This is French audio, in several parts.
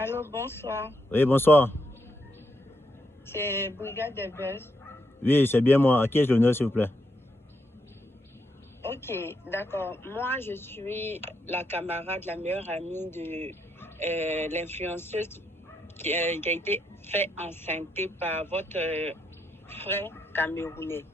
Allô, bonsoir. Oui, bonsoir. C'est Brigade de Buzz. Oui, c'est bien moi. À qui ai-je l'honneur, s'il vous plaît? Ok, d'accord. Moi, je suis la camarade, la meilleure amie de l'influenceuse qui a été fait enceinte par votre frère camerounais.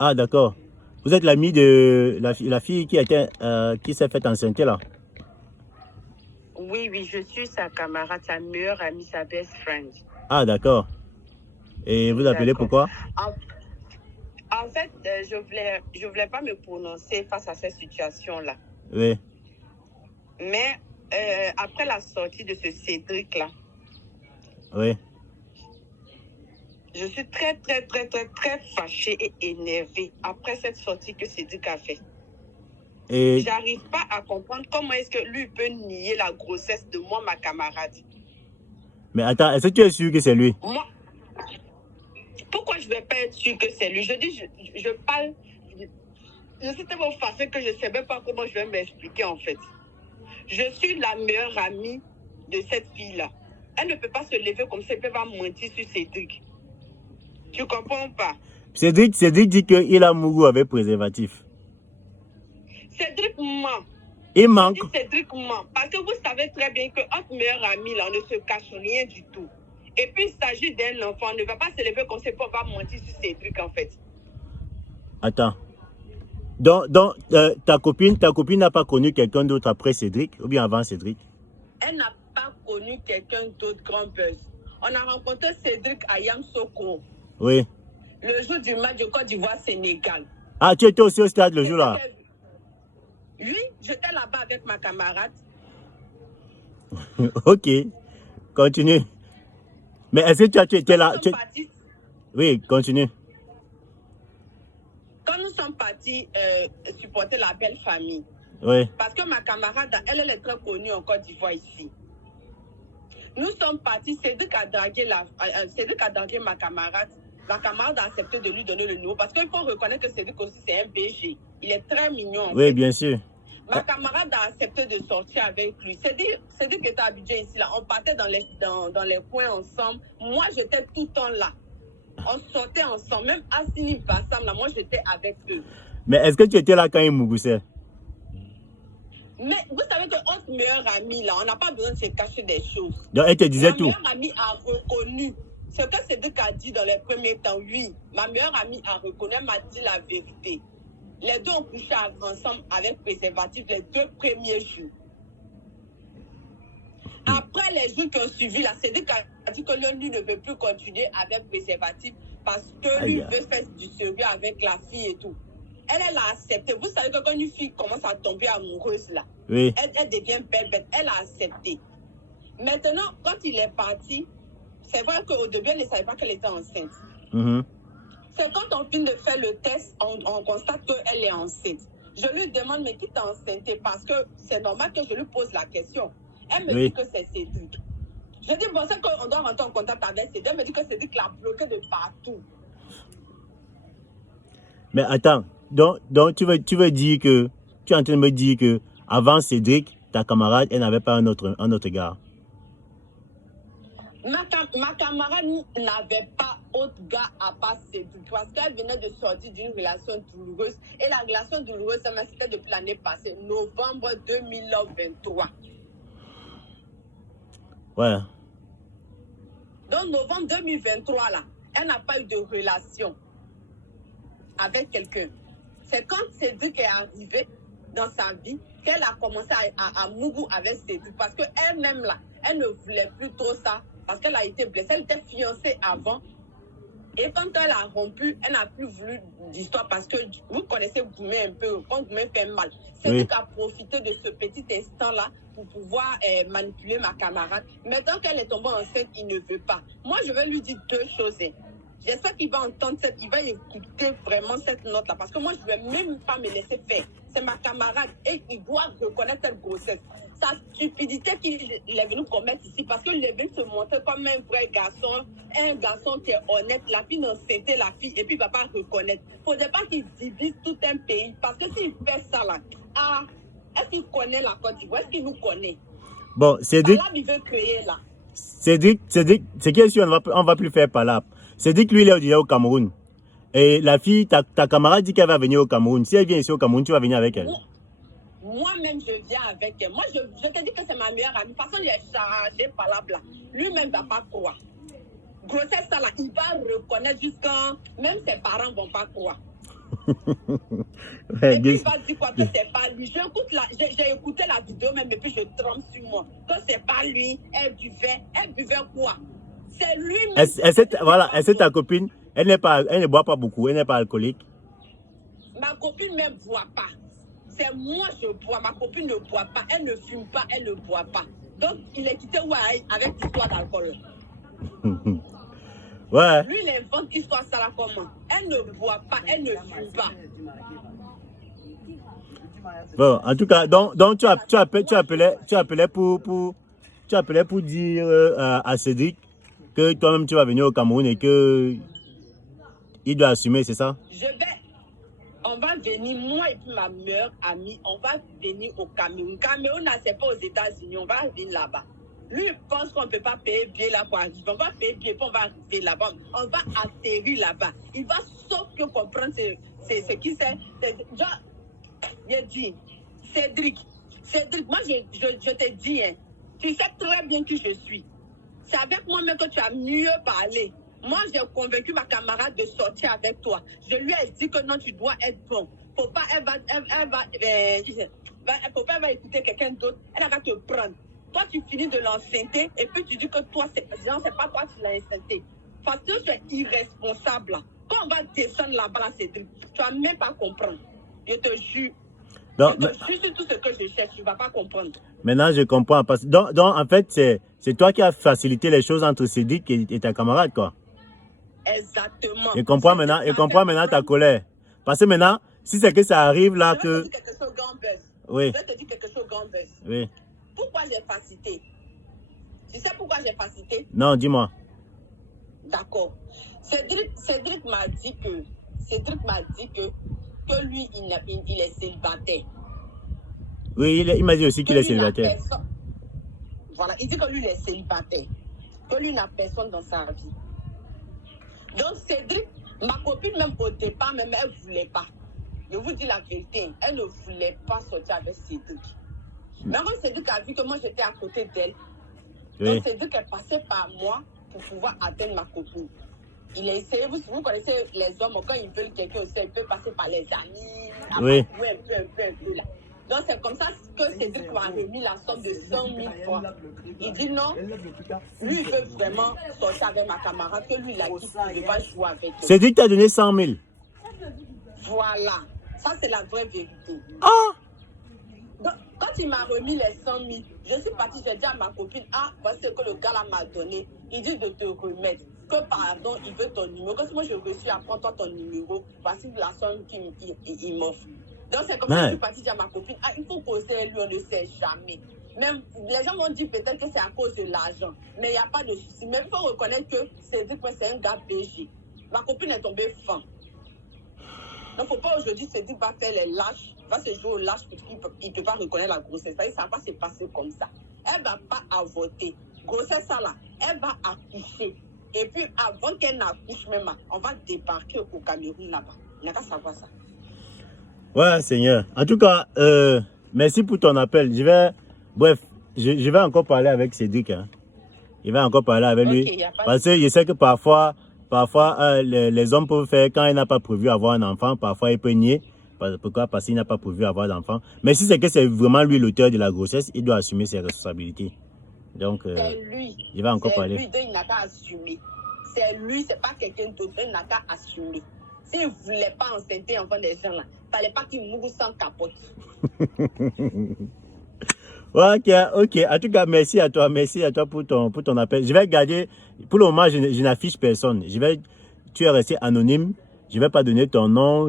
Ah, d'accord. Vous êtes l'ami de la fille qui s'est faite enceinte là? Oui, oui, je suis sa camarade, sa meilleure amie, sa best friend. Ah, d'accord. Et vous appelez D'accord. pourquoi? En fait, je voulais pas me prononcer face à cette situation-là. Oui. Mais après la sortie de ce Cédric-là, Oui. je suis très fâchée et énervée après cette sortie que Cédric a fait. Et J'arrive pas à comprendre comment est-ce que lui peut nier la grossesse de moi, ma camarade. mais attends, est-ce que tu es sûr que c'est lui? Moi, pourquoi je vais pas être sûre que c'est lui? Je dis, je parle, je suis tellement fâchée que je sais même pas comment je vais m'expliquer en fait. Je suis la meilleure amie de cette fille-là. Elle ne peut pas se lever comme ça, elle peut pas mentir sur Cédric. Tu comprends pas? Cédric dit qu'il a mouru avec préservatif. Cédric ment. Il Je manque. dis Cédric ment. Parce que vous savez très bien qu'entre meilleurs amis, là, on ne se cache rien du tout. Et puis, il s'agit d'un enfant. On ne va pas se lever comme ça pour pas mentir sur Cédric, en fait. Attends. Donc ta copine n'a pas connu quelqu'un d'autre après Cédric ou bien avant Cédric? Elle n'a pas connu quelqu'un d'autre grand buzz. On a rencontré Cédric à Yamoussoukro. Oui. Le jour du match de Côte d'Ivoire-Sénégal. Ah, tu étais aussi au stade le jour-là? Oui, j'étais là-bas avec ma camarade. Ok, continue. Mais est-ce que tu étais là? Oui, continue. Quand nous sommes partis supporter la belle famille, oui. Parce que ma camarade, elle est très connue en Côte d'Ivoire ici. Nous sommes partis, Cédric a dragué ma camarade. Ma camarade a accepté de lui donner le numéro parce qu'il faut reconnaître que Cédric aussi c'est un BG. Il est très mignon. Oui, bien sûr. Ma camarade a accepté de sortir avec lui. Cédric était habitué ici, là. On partait dans les coins ensemble. Moi, j'étais tout le temps là. On sortait ensemble. Même Assini Bassam, là, moi, j'étais avec eux. Mais est-ce que tu étais là quand il mourissait? Mais vous savez qu'entre meilleurs amis, là, on n'a pas besoin de se cacher des choses. Donc, elle te disait tout. Ma meilleure amie a reconnu ce que Cédric a dit dans les premiers temps. Oui, ma meilleure amie a reconnu, elle m'a dit la vérité. Les deux ont couché ensemble avec préservatif les 2 premiers jours. Après les jours qui ont suivi, la Cédric a dit que lui ne veut plus continuer avec préservatif parce que lui veut faire du sérieux avec la fille et tout. Elle a accepté. Vous savez que quand une fille commence à tomber amoureuse, là, oui. elle devient bête. Elle a accepté. Maintenant, quand il est parti, c'est vrai qu'au début, elle ne savait pas qu'elle était enceinte. C'est quand on finit de faire le test, on constate qu'elle est enceinte. Je lui demande, mais qui t'a enceinte? Parce que c'est normal que je lui pose la question. Elle me dit que c'est Cédric. Je dis, bon, c'est qu'on doit rentrer en contact avec Cédric. Elle me dit que Cédric l'a bloqué de partout. Mais attends, donc tu veux dire que, tu es en train de me dire que avant Cédric, ta camarade, elle n'avait pas un autre gars? Ma camarade n'avait pas autre gars à part Cédric parce qu'elle venait de sortir d'une relation douloureuse. Et la relation douloureuse, c'était depuis l'année passée, novembre 2023. Ouais. Donc, novembre 2023, là, elle n'a pas eu de relation avec quelqu'un. C'est quand Cédric est arrivé dans sa vie qu'elle a commencé à mourir avec Cédric. Parce qu'elle-même, là, elle ne voulait plus trop ça. Parce qu'elle a été blessée. Elle était fiancée avant. Et quand elle a rompu, elle n'a plus voulu d'histoire parce que vous connaissez Goumé un peu. Quand Goumé fait mal, Cédric a profité de ce petit instant-là pour pouvoir manipuler ma camarade. Maintenant qu'elle est tombée enceinte, il ne veut pas. Moi, je vais lui dire 2 choses. J'espère qu'il va entendre il va écouter vraiment cette note-là. Parce que moi, je ne vais même pas me laisser faire. C'est ma camarade et il doit reconnaître cette grossesse. Sa stupidité qu'il est venu commettre ici, parce qu'il est venu se montrer comme un vrai garçon, un garçon qui est honnête. La fille c'était la fille et puis il ne va pas reconnaître. Il ne faudrait pas qu'il divise tout un pays. Parce que s'il fait ça là, est-ce qu'il connaît la Côte d'Ivoire? Est-ce qu'il nous connaît? Bon, Cédric, Palabre, il veut créer là. Cédric, ce qui est sûr, on va plus faire palabre. Cédric, lui, il est déjà au Cameroun. Et la fille, ta camarade dit qu'elle va venir au Cameroun. Si elle vient ici au Cameroun, tu vas venir avec elle. Moi-même, je viens avec elle. Moi, je te dis que c'est ma meilleure amie. De toute façon, il est chargé palabre là. Lui-même ne va pas croire. Grossesse, ça là, il va reconnaître jusqu'à... Même ses parents ne vont pas croire. Ouais, Et puis, il va dire quoi que c'est pas lui. J'ai écouté la vidéo même et puis je trempe sur moi. Que c'est pas lui. Elle buvait quoi? C'est lui-même. Voilà, elle c'est ta copine. Elle ne boit pas beaucoup, elle n'est pas alcoolique. Ma copine ne boit pas. C'est moi je bois. Ma copine ne boit pas. Elle ne fume pas, elle ne boit pas. Donc, il est quitté avec l'histoire d'alcool. Ouais. Lui, il invente l'histoire ça là comment? Elle ne boit pas, elle ne fume pas. Bon, en tout cas, donc tu appelais pour dire à Cédric que toi-même tu vas venir au Cameroun et que il doit assumer, c'est ça? On va venir, moi et puis ma meilleure amie, on va venir au Cameroun. Cameroun, c'est pas aux États-Unis, on va venir là-bas. Lui, il pense qu'on ne peut pas payer billet là pour arriver. On va payer billet, puis on va arriver là-bas. On va atterrir là-bas. Il va sauf que comprendre ce qui c'est. Genre, il dit, Cédric, moi je te dis, hein, tu sais très bien qui je suis. C'est avec moi-même que tu as mieux parlé. Moi, j'ai convaincu ma camarade de sortir avec toi. Je lui ai dit que non, tu dois être bon. Faut pas, elle va écouter quelqu'un d'autre. Elle va te prendre. Toi, tu finis de l'enceinter et puis tu dis que toi, c'est pas toi qui l'as enceinté. Parce que tu es irresponsable. Quand on va descendre là-bas, Cédric, tu vas même pas comprendre. Je te jure. Donc, je te jure sur tout ce que je cherche, tu vas pas comprendre. Maintenant, je comprends. Donc en fait, c'est toi qui as facilité les choses entre Cédric et ta camarade, quoi. Exactement. Je comprends maintenant ta colère. Parce que maintenant, si c'est que ça arrive là Je vais te dire quelque chose, grand buzz. Oui. Je vais te dire quelque chose, grand buzz. Oui. Pourquoi j'ai facilité? Tu sais pourquoi j'ai facilité? Non, dis-moi. D'accord. Cédric m'a dit que lui, il est célibataire. Oui, il m'a dit aussi qu'il est célibataire. Voilà, il dit que lui, il est célibataire. Que lui n'a personne dans sa vie. Donc, Cédric, ma copine, même au départ, même elle ne voulait pas. Je vous dis la vérité, elle ne voulait pas sortir avec Cédric. Mais quand Cédric a vu que moi, j'étais à côté d'elle, oui. Donc Cédric est passé par moi pour pouvoir atteindre ma copine. Il a essayé, vous connaissez les hommes, quand ils veulent quelqu'un aussi, ils peuvent passer par les amis, oui. un peu là. Donc c'est comme ça que Cédric m'a remis la somme de 100 000 francs. Il dit non, lui il veut vraiment sortir avec ma camarade, que lui il a dit qu'il ne veut pas jouer avec elle. Cédric t'a donné 100 000. Voilà, ça c'est la vraie vérité. Ah! Donc, quand il m'a remis les 100 000, je suis partie, j'ai dit à ma copine, ah, voici ce que le gars là m'a donné. Il dit de te remettre. Que pardon, il veut ton numéro. Quand moi je reçu, apprends-toi ton numéro. Voici la somme qu'il m'offre. Donc c'est comme ça que je suis partie dire à ma copine, ah, il faut poser lui, on ne sait jamais. Même les gens vont dire peut-être que c'est à cause de l'argent. Mais il n'y a pas de souci. Mais il faut reconnaître que c'est un gars BG. Ma copine est tombée fan. Donc, il ne faut pas aujourd'hui se dire va faire les lâches, va se jouer au lâche parce qu'il ne peut pas reconnaître la grossesse. Ça va se passer comme ça. Elle ne va pas avorter. Grossesse, ça là, elle va accoucher. Et puis, avant qu'elle n'accouche même, on va débarquer au Cameroun là-bas. Il n'y a qu'à savoir ça. Ouais, Seigneur. En tout cas, merci pour ton appel. Je vais encore parler avec Cédric. Hein. Je vais encore parler avec lui. Parce que je sais que parfois les hommes peuvent faire, quand il n'a pas prévu avoir un enfant, parfois il peut nier. Pourquoi? Parce qu'il n'a pas prévu avoir d'enfant. Mais si c'est que c'est vraiment lui l'auteur de la grossesse, il doit assumer ses responsabilités. Donc, c'est lui. Je vais encore parler. C'est lui, donc il n'a qu'à assumer. C'est lui, c'est pas quelqu'un d'autre, il n'a qu'à assumer. S'il ne voulait pas enceinter enfant des gens là, il ne fallait pas qu'il mourre sans capote. Ok. En tout cas, merci à toi pour ton appel. Je vais garder, pour le moment, je n'affiche personne. Tu es resté anonyme. Je ne vais pas donner ton nom.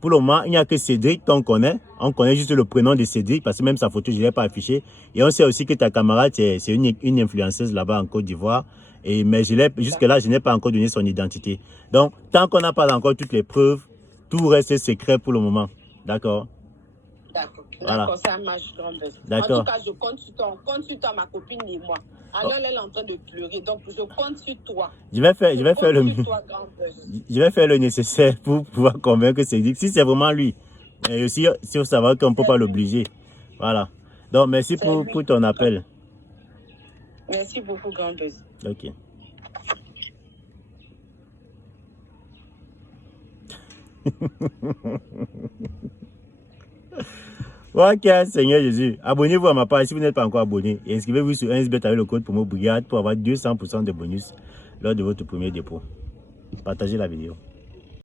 Pour le moment, il n'y a que Cédric qu'on connaît. On connaît juste le prénom de Cédric parce que même sa photo, je ne l'ai pas affichée. Et on sait aussi que ta camarade, c'est une influenceuse là-bas en Côte d'Ivoire. Mais jusque-là, je n'ai pas encore donné son identité. Donc, tant qu'on n'a pas encore toutes les preuves, tout reste secret pour le moment. D'accord? D'accord. Voilà. D'accord, ça marche, grand buzz. En D'accord. tout cas, je compte sur toi, ma copine et moi. Alors, elle est en train de pleurer, donc je compte sur toi. Je vais faire le je vais faire le nécessaire pour pouvoir convaincre Cédric. Si c'est vraiment lui. Et aussi, si on savoir qu'on ne peut pas l'obliger. Voilà. Donc, merci pour ton appel. Merci beaucoup, grand buzz. Ok. Ok, Seigneur Jésus. Abonnez-vous à ma page si vous n'êtes pas encore abonné. Et inscrivez-vous sur 1xBet avec le code promo Brigade pour avoir 200% de bonus lors de votre premier dépôt. Partagez la vidéo.